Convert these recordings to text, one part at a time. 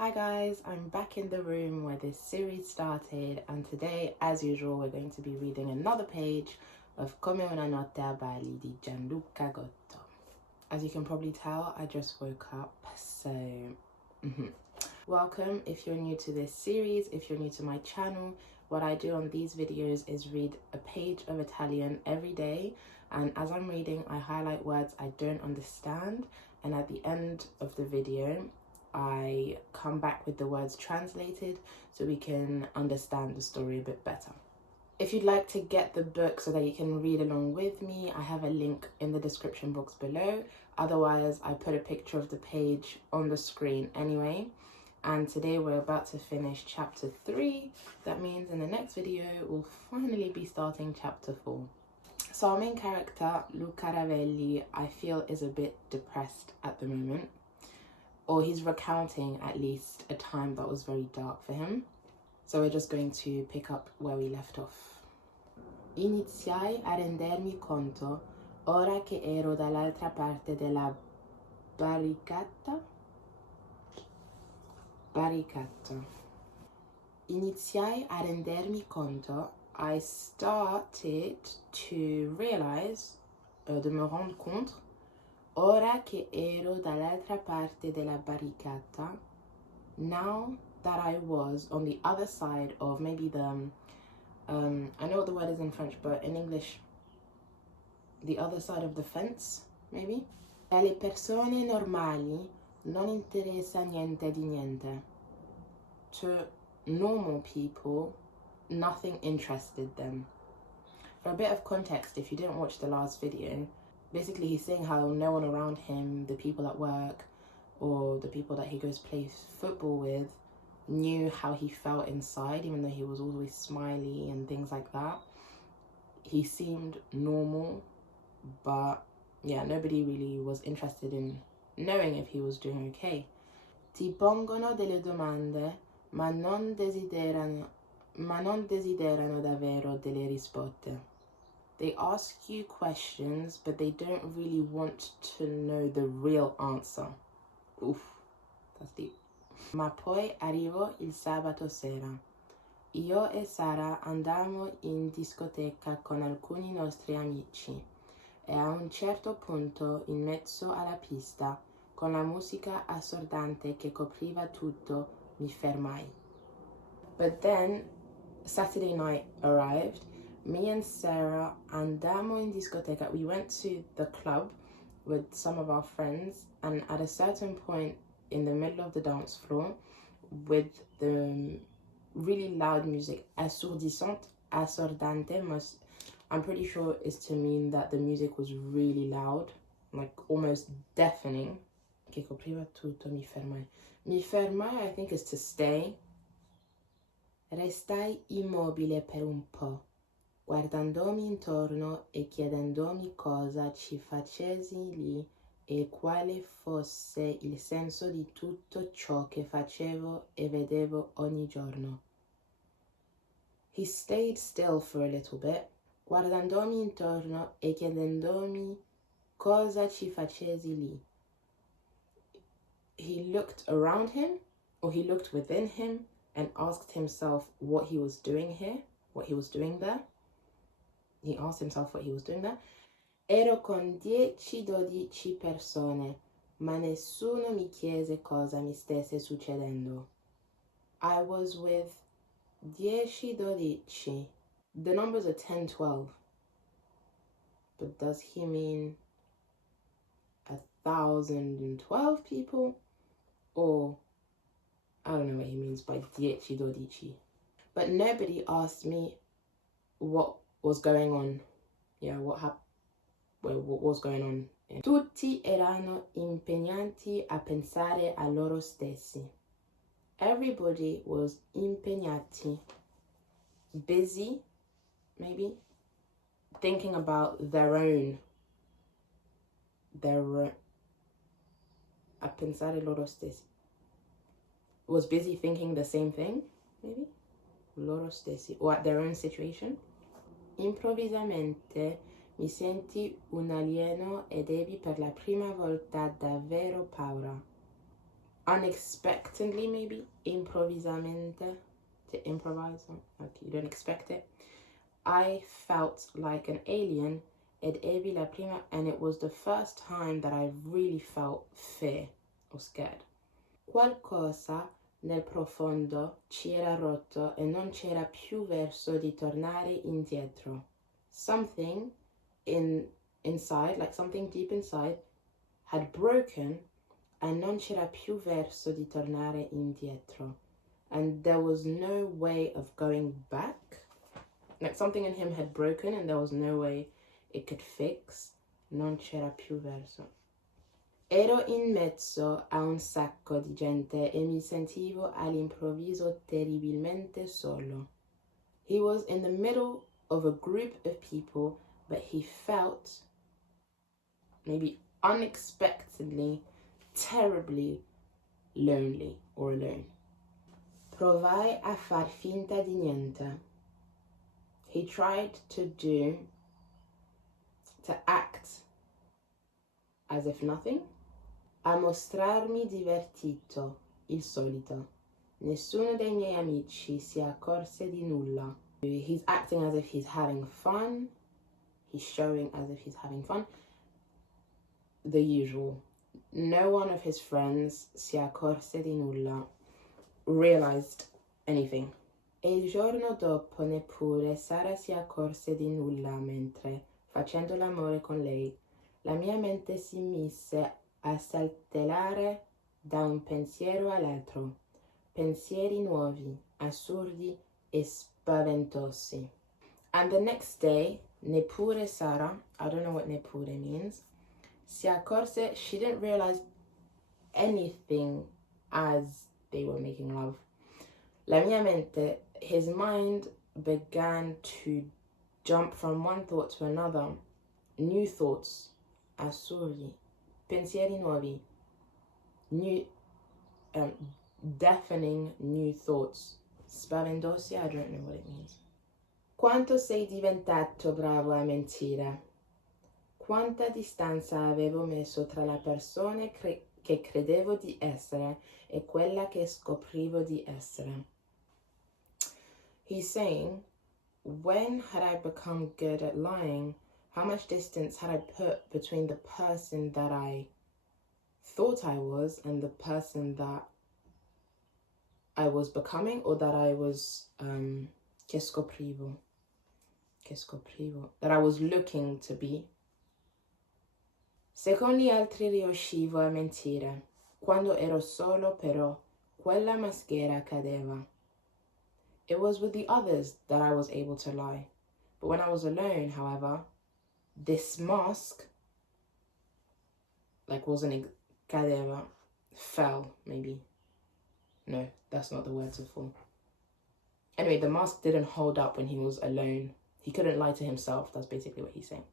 Hi guys, I'm back in the room where this series started, and today, as usual, we're going to be reading another page of Come una notte a Bali di Gianluca Gotto. As you can probably tell, I just woke up, so welcome if you're new to this series. If you're new to my channel, what I do on these videos is read a page of Italian every day, and as I'm reading, I highlight words I don't understand, and at the end of the video, I come back with the words translated so we can understand the story a bit better. If you'd like to get the book so that you can read along with me, I have a link in the description box below. Otherwise, I put a picture of the page on the screen anyway. And today we're about to finish chapter 3. That means in the next video, we'll finally be starting chapter 4. So our main character, Luca Ravelli, I feel is a bit depressed at the moment. Or he's recounting at least a time that was very dark for him. So we're just going to pick up where we left off. Iniziai a rendermi conto, ora che ero dall'altra parte della barricata. Iniziai a rendermi conto, I started to realize, de me rendre compte, ora che ero dall'altra parte della barricata, now that I was on the other side of maybe the, I know what the word is in French, but in English, the other side of the fence, maybe? Alle persone normali non interessa niente di niente. To normal people, nothing interested them. For a bit of context, if you didn't watch the last video, basically he's saying how no one around him, the people at work or the people that he goes play football with, knew how he felt inside, even though he was always smiley and things like that. He seemed normal, but yeah, nobody really was interested in knowing if he was doing okay. Ti pongono delle domande, ma non desiderano davvero delle risposte. They ask you questions, but they don't really want to know the real answer. Oof, that's deep. Ma poi arrivò il sabato sera. Io e Sara andammo in discoteca con alcuni nostri amici e a un certo punto, in mezzo alla pista, con la musica assordante che copriva tutto, mi fermai. But then, Saturday night arrived. Me and Sara andammo in discoteca. We went to the club with some of our friends, and at a certain point in the middle of the dance floor, with the really loud music, assordante, I'm pretty sure is to mean that the music was really loud, like almost deafening. Che copriva tutto, mi fermai. Mi fermai, I think, is to stay. Restai immobile per un po', guardandomi intorno e chiedendomi cosa ci facessi lì e quale fosse il senso di tutto ciò che facevo e vedevo ogni giorno. He stayed still for a little bit, guardandomi intorno e chiedendomi cosa ci facessi lì. He looked around him, or he looked within him, and asked himself what he was doing here, what he was doing there. He asked himself what he was doing there. Ero con 10-12 persone, ma nessuno mi chiese cosa mi stesse succedendo. I was with 10-12. The numbers are 10-12. But does he mean 1,012 people? Or I don't know what he means by 10-12. But nobody asked me what was going on. Yeah, what was going on. Yeah. Tutti erano impegnati a pensare a loro stessi. Everybody was impegnati, busy, maybe, thinking about their own. A pensare loro stessi. Was busy thinking the same thing, maybe? Loro stessi, or at their own situation. Improvvisamente mi senti un alieno ed ebbi per la prima volta davvero paura. unexpectedly, maybe, improvvisamente, to improvise, like you don't expect it. I felt like an alien ed ebbi la prima, and it was the first time that I really felt fear or scared. Qualcosa nel profondo ci era rotto e non c'era più verso di tornare indietro. Something inside, like something deep inside, had broken and non c'era più verso di tornare indietro. And there was no way of going back. Like something in him had broken and there was no way it could fix. Non c'era più verso. Ero in mezzo a un sacco di gente e mi sentivo all'improvviso terribilmente solo. He was in the middle of a group of people, but he felt, maybe unexpectedly, terribly lonely or alone. Provai a far finta di niente. He tried to act as if nothing. A mostrarmi divertito, il solito. Nessuno dei miei amici si accorse di nulla. He's acting as if he's having fun. He's showing as if he's having fun. The usual. No one of his friends si accorse di nulla, realized anything. E il giorno dopo neppure Sara si accorse di nulla mentre, facendo l'amore con lei, la mia mente si mise a saltellare da un pensiero all'altro, pensieri nuovi, assurdi e spaventosi. And the next day, Neppure Sara, I don't know what Neppure means, si accorse, she didn't realize anything as they were making love. La mia mente, his mind began to jump from one thought to another, new thoughts, assurdi, pensieri nuovi, new, deafening new thoughts, spaventosi, I don't know what it means. Quanto sei diventato bravo a mentire? Quanta distanza avevo messo tra la persona che credevo di essere e quella che scoprivo di essere. He's saying, when had I become good at lying? How much distance had I put between the person that I thought I was and the person that I was becoming, or that I was, che scoprivo, that I was looking to be? Se con gli altri riuscivo a mentire, quando ero solo però, quella maschera cadeva. It was with the others that I was able to lie. But when I was alone, however, this mask, like wasn't Cadeva, fell, maybe. No, that's not the word to fall. Anyway, the mask didn't hold up when he was alone. He couldn't lie to himself. That's basically what he's saying.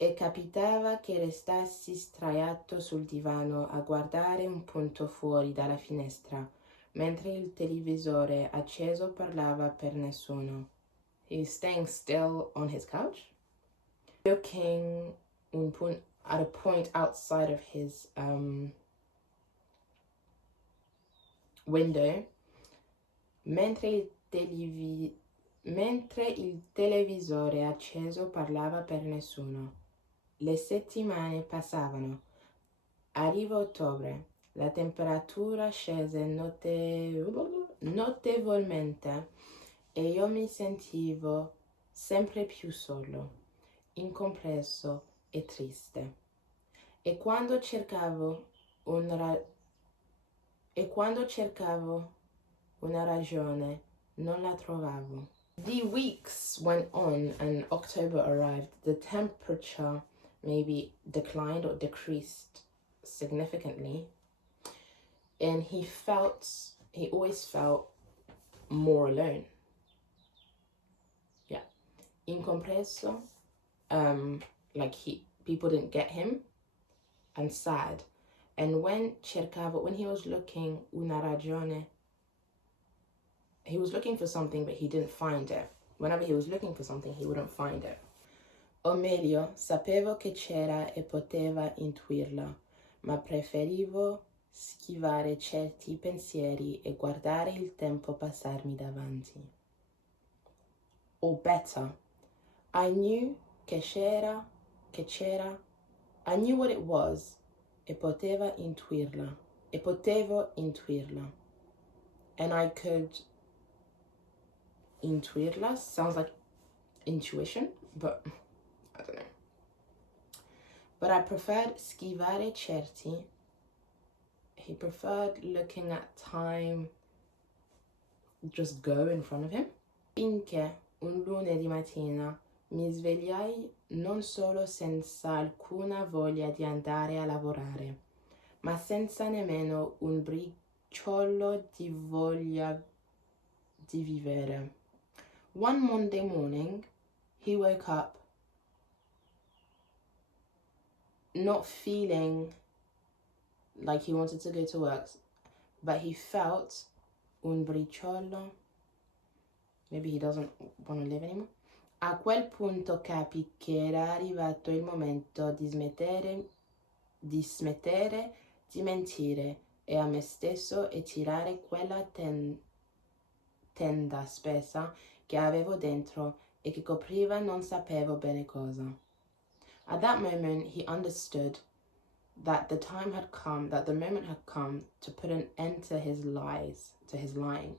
E capitava che restassi sdraiato sul divano a guardare un punto fuori dalla finestra, mentre il televisore acceso parlava per nessuno. He's staying still on his couch, looking at a point outside of his window, mentre il televisore acceso parlava per nessuno. Le settimane passavano. Arriva ottobre. La temperatura scese notevolmente e io mi sentivo sempre più solo, incompreso e triste. E quando cercavo una ragione, non la trovavo. The weeks went on and October arrived. The temperature maybe declined or decreased significantly. And he always felt more alone. Yeah. Incompreso, like people didn't get him, and sad. And when he was looking una ragione, he was looking for something, but he didn't find it. Whenever he was looking for something, he wouldn't find it. O meglio, sapevo che c'era e poteva intuirla, ma preferivo schivare certi pensieri e guardare il tempo passarmi davanti. Or better, I knew che c'era, I knew what it was, e potevo intuirla. And I could intuirla sounds like intuition, but I don't know. But I preferred schivare certi. He preferred looking at time just go in front of him. Finché un lunedì mattina mi svegliai non solo senza alcuna voglia di andare a lavorare, ma senza nemmeno un briciolo di voglia di vivere. One Monday morning, he woke up not feeling like he wanted to go to work, but he felt un briciolo. Maybe he doesn't want to live anymore. A quel punto capì che era arrivato il momento di smettere di mentire e a me stesso e tirare quella tenda spessa che avevo dentro e che copriva non sapevo bene cosa. At that moment, he understood that the moment had come to put an end to his lies, to his lying.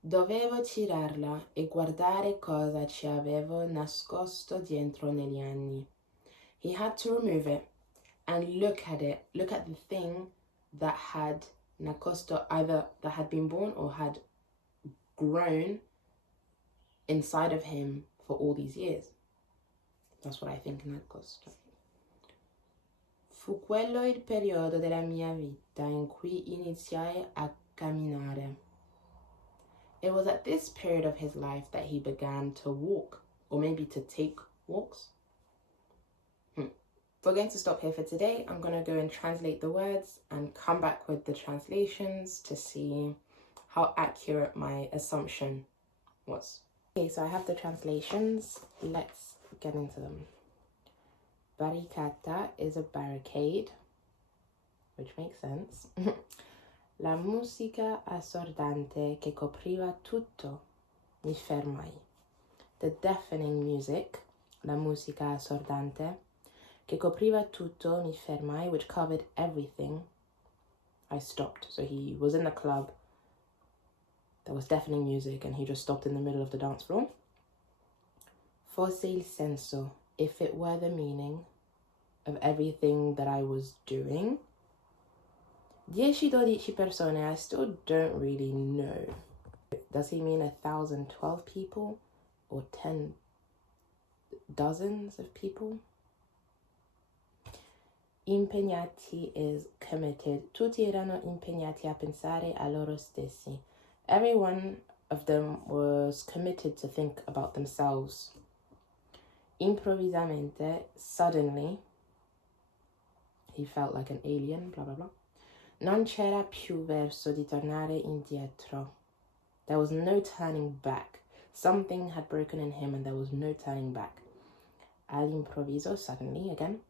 Dovevo tirarla e guardare cosa ci avevo nascosto dietro negli anni. He had to remove it and look at the thing that had nascosto, either that had been born or had grown inside of him for all these years. That's what I think nascosto. Fu quello il periodo della mia vita in cui iniziai a camminare. It was at this period of his life that he began to walk, or maybe to take walks. We're going to stop here for today. I'm going to go and translate the words and come back with the translations to see how accurate my assumption was. Okay, so I have the translations. Let's get into them. Barricata is a barricade, which makes sense. La musica assordante che copriva tutto, mi fermai. The deafening music, la musica assordante, che copriva tutto, mi fermai, which covered everything, I stopped. So he was in the club, there was deafening music, and he just stopped in the middle of the dance floor. Fosse il senso, if it were the meaning of everything that I was doing. Dieci-dodici persone, I still don't really know. Does he mean 1,012 people or 10 dozens of people? Impegnati is committed. Tutti erano impegnati a pensare a loro stessi. Every one of them was committed to think about themselves. Improvvisamente, suddenly, he felt like an alien, blah blah blah. Non c'era più verso di tornare indietro. There was no turning back. Something had broken in him and there was no turning back. All'improvviso, suddenly again.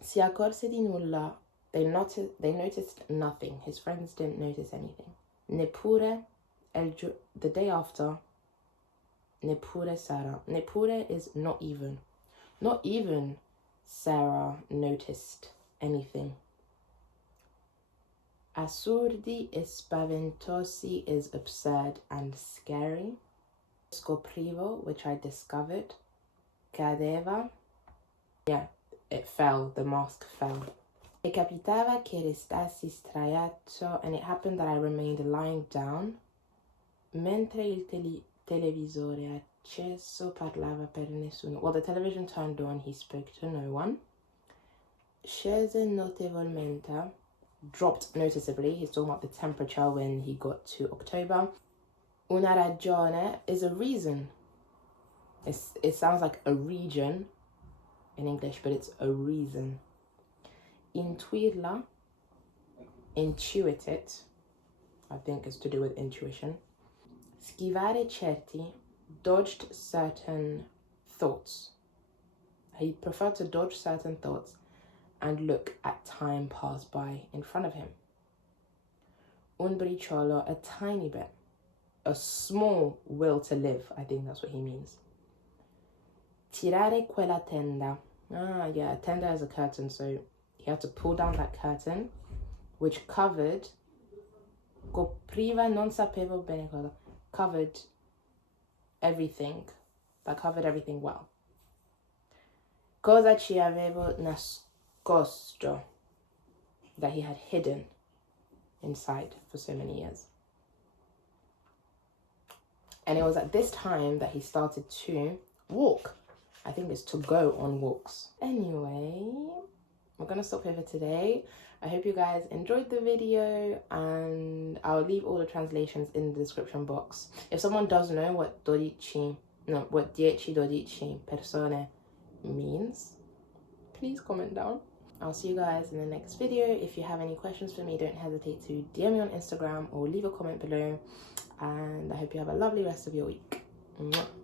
Si accorse di nulla. They noticed nothing. His friends didn't notice anything. Neppure, the day after, neppure Sara. Neppure is not even. Not even Sara noticed anything. Assurdi e spaventosi is absurd and scary. Scoprivo, which I discovered. Cadeva, yeah, it fell, the mask fell. E capitava che restassi sdraiato, and it happened that I remained lying down, mentre il televisore acceso parlava per nessuno. Well, the television turned on, he spoke to no one. Scese notevolmente, dropped noticeably. He's talking about the temperature when he got to October. Una ragione is a reason. It sounds like a region in English, but it's a reason. Intuirla, intuit it, I think it's to do with intuition. Schivare certi, dodged certain thoughts. He preferred to dodge certain thoughts. and look at time pass by in front of him. Un briciolo, a tiny bit. A small will to live, I think that's what he means. Tirare quella tenda. Ah, yeah, tenda is a curtain, so he had to pull down that curtain, which covered, copriva, non sapevo bene cosa, covered everything, that covered everything well. Cosa ci avevo nascosto, that he had hidden inside for so many years. And it was at this time that he started to walk. I think it's to go on walks. Anyway, we're gonna stop here for today. I hope you guys enjoyed the video, and I'll leave all the translations in the description box. If someone does know what Dieci-dodici persone means, please comment down. I'll see you guys in the next video. If you have any questions for me, don't hesitate to DM me on Instagram or leave a comment below. And I hope you have a lovely rest of your week. Mwah.